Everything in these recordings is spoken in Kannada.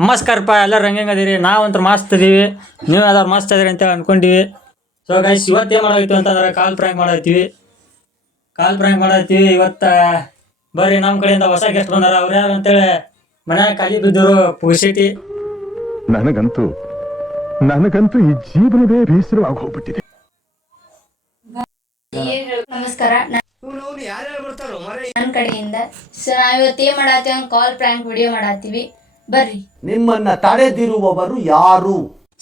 ನಮಸ್ಕಾರಪ್ಪ, ಎಲ್ಲರೂ ಹಂಗದಿರಿ. ನಾವಂತೂ ಮಸ್ತ್ ಇದೀವಿ, ನೀವು ಯಾವ್ದಾರು ಮಸ್ತ್ ಇದೀರಿ ಅಂತ ಅನ್ಕೊಂಡಿವಿ. ಸೊ ಗೈಸ್, ಇವತ್ತೇನು ಮಾಡಾಯ್ತು ಅಂತಂದ್ರೆ ಕಾಲ್ ಪ್ರಾಂಕ್ ಮಾಡಾಯ್ತೀವಿ ಇವತ್ತು. ಬರ್ರಿ, ನಮ್ಮ ಕಡೆಯಿಂದ ಹೊಸ ಗೆಸ್ಟ್ ಬಂದಾರ. ಅವ್ರು ಯಾರು ಅಂತೇಳಿ ಮನ್ಯಾಗ ಖಾಲಿ ಬಿದ್ದರು ಪುಸಿಟಿ. ನನಗಂತೂ ಈ ಜೀವನವೇ ಬೇಸರವಾಗಿ ಹೋಗ್ಬಿಟ್ಟಿದೆ. ನಮಸ್ಕಾರ, ನನ್ನ ಕಡೆಯಿಂದ. ಸೊ ನಾವಿವತ್ತು ಏನ್ ಮಾಡತ್ತೀವಿ, ಕಾಲ್ ಪ್ರಾಂಕ್ ವಿಡಿಯೋ ಮಾಡತ್ತೀವಿ. ಬರ್ರಿ. ನಿಮ್ಮನ್ನ ತಡೆದಿರುವವರು ಯಾರು?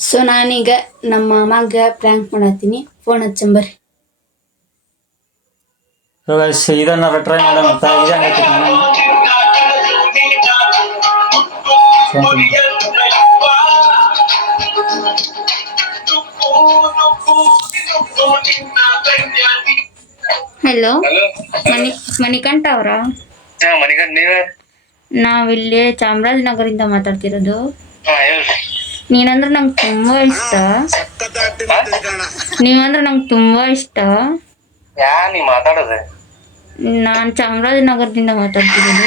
ಸೊ ನಾನೀಗ ನಮ್ಮ ಮಾಮಾಗ ಪ್ರ್ಯಾಂಕ್ ಮಾಡತ್ತೀನಿ. ಫೋನ್ ಹಚ್ಚಂಬರ್ರಿ. ಸೊ ಗೈಸ್, ಇದನ್ನ ಟ್ರೈ ಮಾಡೋಣ ಅಂತ. ಹಲೋ, ಮಣಿಕಂಠ ಅವರ? ನಾವಿಲ್ಲಿ ಚಾಮರಾಜನಗರಿಂದ ಮಾತಾಡ್ತಿರೋದು. ನೀನಂದ್ರೆ ನಂಗೆ ತುಂಬಾ ಇಷ್ಟ. ನಾನ್ ಚಾಮರಾಜನಗರದಿಂದ ಮಾತಾಡ್ತಿರೋದು.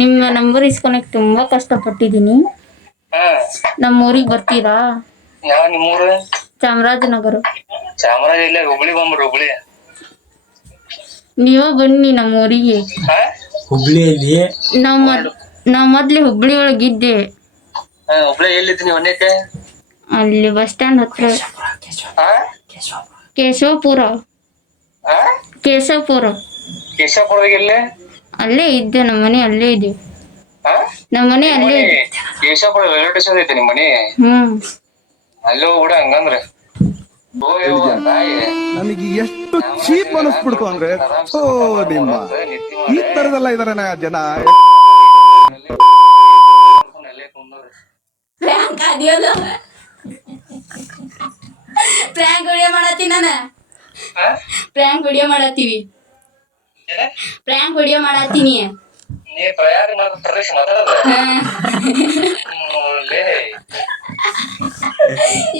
ನಿಮ್ಮ ನಂಬರ್ ಇಸ್ಕೊಳಕ್ ತುಂಬಾ ಕಷ್ಟಪಟ್ಟಿದ್ದೀನಿ. ನಮ್ಮ ಊರಿಗೆ ಬರ್ತೀರಾ? ಚಾಮರಾಜನಗರ. ನೀವ ಬನ್ನಿ ನಮ್ಮ ಊರಿಗೆ. ಹುಬ್ಳಿಯಲ್ಲಿ ನಾವ್ ಮೊದ್ಲು ಹುಬ್ಳಿ ಒಳಗಿದ್ದೆ. ಅಲ್ಲಿ ಬಸ್ ಸ್ಟ್ಯಾಂಡ್ ಹತ್ರ. ಕೇಶವಪುರ. ಅಲ್ಲೇ ಇದ್ದೆ, ನಮ್ಮ ಮನೆ ಅಲ್ಲೇ ಇದೆ. ನಮ್ಮ ಮನೆ ಅಲ್ಲೇ ಇದೆ. ಕೇಶವಪುರ ರೈಲ್ವೆ ಸ್ಟೇಷನ್ ಐತೆ ನಿಮ್ಮ ಮನೆ? ಅಲ್ಲೋ ಕೂಡ ಹಂಗಂದ್ರೆ ನನಗೆ ಎಷ್ಟು ಚೀಪ್ ಅನಿಸ್ಬಿಡ್ತು ಅಂದ್ರೆ, ನಿಮ್ಮ ಈ ತರದೆಲ್ಲ ಇದಾರೆ ಜನ. ಪ್ರ್ಯಾಂಕ್ ವಿಡಿಯೋ ಮಾಡತ್ತೀನಿ ನಾನು. ಪ್ರ್ಯಾಂಕ್ ವಿಡಿಯೋ ಮಾಡತ್ತೀನಿ.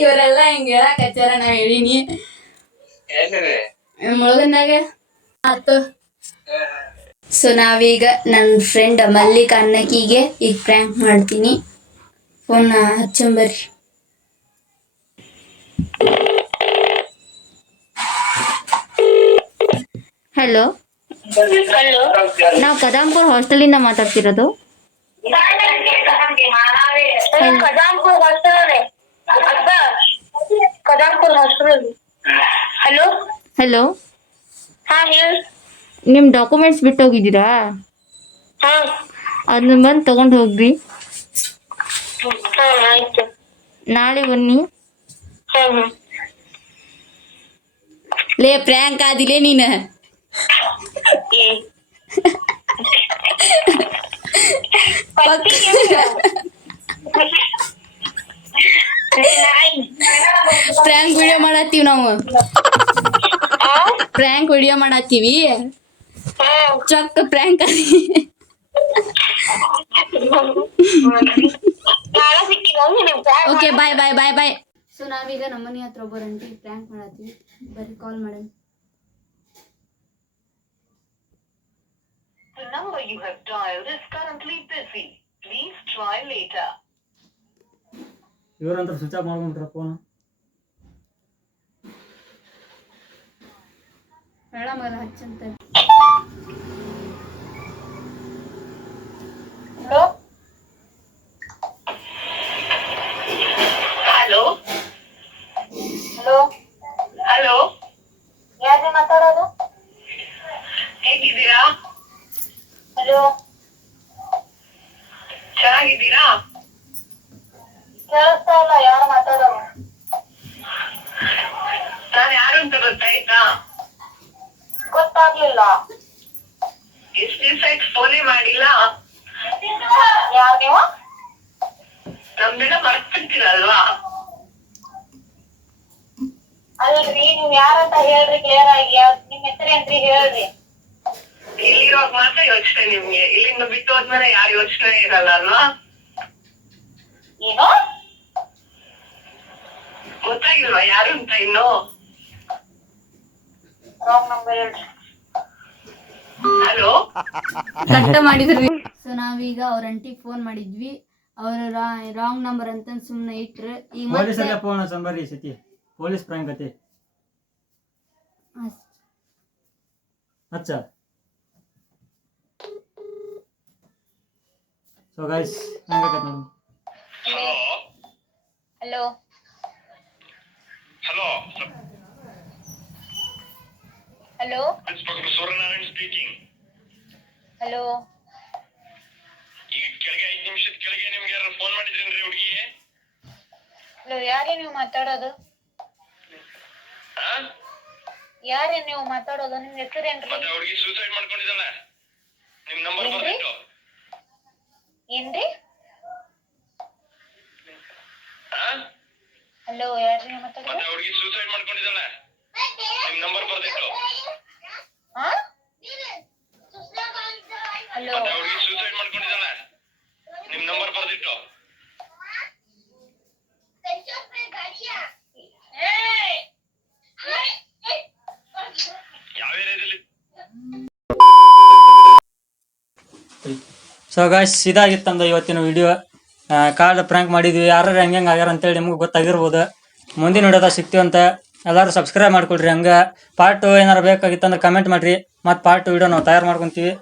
ಇವರೆಲ್ಲ ಹಿಂಗ ಹೇಳಕಚ್ಚಾರ, ನಾ ಹೇಳಿನಿ ಮುಳುಗಂದಾಗ ಆತು. ಸೊ ನಾವೀಗ ನನ್ನ ಫ್ರೆಂಡ್ ಮಲ್ಲಿಕ ಅನ್ನಕಿಗೆ ಈಗ ಪ್ರ್ಯಾಂಕ್ ಮಾಡ್ತೀನಿ. ಫೋನ್ ಹಚ್ಚಂಬರ್ರಿ. ಹಲೋ, ನಾವು ಕದಂಪುರ್ ಹಾಸ್ಟೆಲಿಂದ ಮಾತಾಡ್ತಿರೋದು. ಹಲೋ, ನಿಮ್ ಡಾಕ್ಯುಮೆಂಟ್ಸ್ ಬಿಟ್ಟು ಹೋಗಿದ್ದೀರಾ? ಅದನ್ನ ಬಂದು ತಗೊಂಡು ಹೋಗ್ರಿ. ನಾಳೆ ಬನ್ನಿ. ಲೇ, ಪ್ರ್ಯಾಂಕ್ ಆದಿಲೇ ನೀನು. ಪ್ರ್ಯಾಂಕ್ ವಿಡಿಯೋ ಮಾಡತ್ತೀವಿ ನಾವು. ಚೊಕ್ಕ ಪ್ರ್ಯಾಂಕ್. ಓಕೆ, ಬಾಯ್. ಸೊ ನಾವೀಗ ನಮ್ಮನೆ ಹತ್ರ ಒಬ್ಬರು ಅಂಟಿ ಪ್ರ್ಯಾಂಕ್ ಮಾಡತ್ತೀವಿ. ಬರ್ರಿ, ಕಾಲ್ ಮಾಡೋಣ. The number you have dialed is currently busy. Please try later. ಇವರಂತ ಸ್ವಿಚ್ ಆಫ್ ಮಾಡ್ಕೊಂಡ್ರ ಫೋನ್. ಮೇಡಮ್ ಹಚ್ಚಂತ. ಹಲೋ, ಯಾರೇ ಮಾತಾಡೋದು? ಹೇಗಿದ್ದೀರಾ? ಹಲೋ, ಚೆನ್ನಾಗಿದ್ದೀರಾ? ಕೇಳಿಸ್ತಾ ಇಲ್ಲ. ಯಾರು ಮಾತಾಡೋದು? ನಾನು ಯಾರು ಅಂತ ಗೊತ್ತಾಯ್ತಾ? ಗೊತ್ತಾಗ್ಲಿಲ್ಲ. ಎಷ್ಟು ದಿವಸ ಆಯ್ತು ಫೋನೇ ಮಾಡಿಲ್ಲ. ಯಾರು ನೀವು? ನಮ್ದೆಲ್ಲ ಮರ್ತಿರ್ತೀರಲ್ವಾ? ಅಲ್ರಿ, ನೀವ್ ಯಾರಂತ ಹೇಳ್ರಿ ಕ್ಲಿಯರ್ ಆಗಿ. ನಿಮ್ ಹೆಸರೇನ್ರಿ ಹೇಳ್ರಿ. ಇಲ್ಲಿರೋವಾಗ ಮಾತ್ರ ಯೋಚನೆ ನಿಮ್ಗೆ, ಇಲ್ಲಿಂದ ಬಿಟ್ಟು ಹೋದ್ಮೇಲೆ ಯಾರು ಯೋಚನೆ ಇರಲ್ಲ ಅಲ್ವಾ? ಏನು ಗೊತ್ತಾಗಿಲ್ವಾ ಯಾರು ಅಂತ ಇನ್ನು? ರಾಂಗ್ ನಂಬರ್ ಹೇಳ್ರಿ. ಹಲೋ ಕಟ್ಟ ಮಾಡಿದ್ರಿ. ಸೊ ನಾವೀಗ ಅವ್ರ ಅಂಟಿಗೆ ಫೋನ್ ಮಾಡಿದ್ವಿ, ಅವರು ರಾಂಗ್ ನಂಬರ್ ಅಂತ ಸುಮ್ಮನೆ ಇಟ್ರು. ಈಗ ಪೊಲೀಸರಿಗೆ ಫೋನ್ ಸಂಬರಿ ಸತಿ ಪೊಲೀಸ್ ಪ್ರಾಂಕ್ ಕತೆ ಅಚ್ಚಾ. ಸೊ ಗೈಸ್ ಹೆಂಗಾಗತ್ತೆ ನೋಡಿ. Hello hello hello inspector Suryanarayan speaking. Hello ಈಗ ಕೆಳಗೆ 5 ನಿಮಿಷದ ಕೆಳಗೆ ನಿಮ್ಗೆ ಯಾರು ಫೋನ್ ಮಾಡಿದ್ರೇನ್ರಿ ಹುಡುಗಿ? ಹಲೋ ಯಾರೇ ನೀವು ಮಾತಾಡೋದು? ಯಾರೇ ನೀವು ಮಾತಾಡೋದು? ನಿಮ್ ಹೆಸರೇನ್ರಿ? ಮತ್ತೆ ಹುಡುಗಿ ಸೂಸೈಡ್ ಮಾಡ್ಕೊಂಡಿದ್ದಲ್ಲ, ನಿಮ್ ನಂಬರ್ ಬರ್ದಿಟ್ಟು. ಏನ್ರಿ? ಹಲೋ ಯಾರೇ ನೀವು ಮಾತಾಡೋದು? ಮತ್ತೆ ಹುಡುಗಿ ಸೂಸೈಡ್ ಮಾಡ್ಕೊಂಡಿದ್ದಲ್ಲ, ನಿಮ್ ನಂಬರ್ ಬರ್ದಿಟ್ಟು. ಹಲೋ ಮತ್ತೆ ಹುಡುಗಿ ಸೂಸೈಡ್ ಮಾಡ್ಕೊಂಡಿದ್ದಲ್ಲ, ನಿಮ್ ನಂಬರ್ ಬರ್ದಿಟ್ಟು. ಯಾವ ಏರಿಯಾದಲ್ಲಿ? ಸೊ ಗಾಯ್ಸ್ ಇದಾಗಿತ್ತು ನಮ್ದು ಇವತ್ತಿನ ವಿಡಿಯೋ. ಕಾಲ್ ಪ್ರ್ಯಾಂಕ್ ಮಾಡಿದ್ವಿ, ಯಾರು ಹೆಂಗೆ ಆಗ್ಯಾರ ಅಂತೇಳಿ ನಿಮ್ಗೆ ಗೊತ್ತಾಗಿರ್ಬೋದು. ಮುಂದಿನ ವಿಡಿಯೋದ ಸಿಗ್ತೀವಂತ ಎಲ್ಲರೂ ಸಬ್ಸ್ಕ್ರೈಬ್ ಮಾಡ್ಕೊಡ್ರಿ. ಹಂಗೆ ಪಾರ್ಟ್ ಏನಾರು ಬೇಕಾಗಿತ್ತಂದ್ರೆ ಕಮೆಂಟ್ ಮಾಡಿರಿ, ಮತ್ತು ಪಾರ್ಟ್ ವಿಡಿಯೋ ನಾವು ತಯಾರು ಮಾಡ್ಕೊತೀವಿ.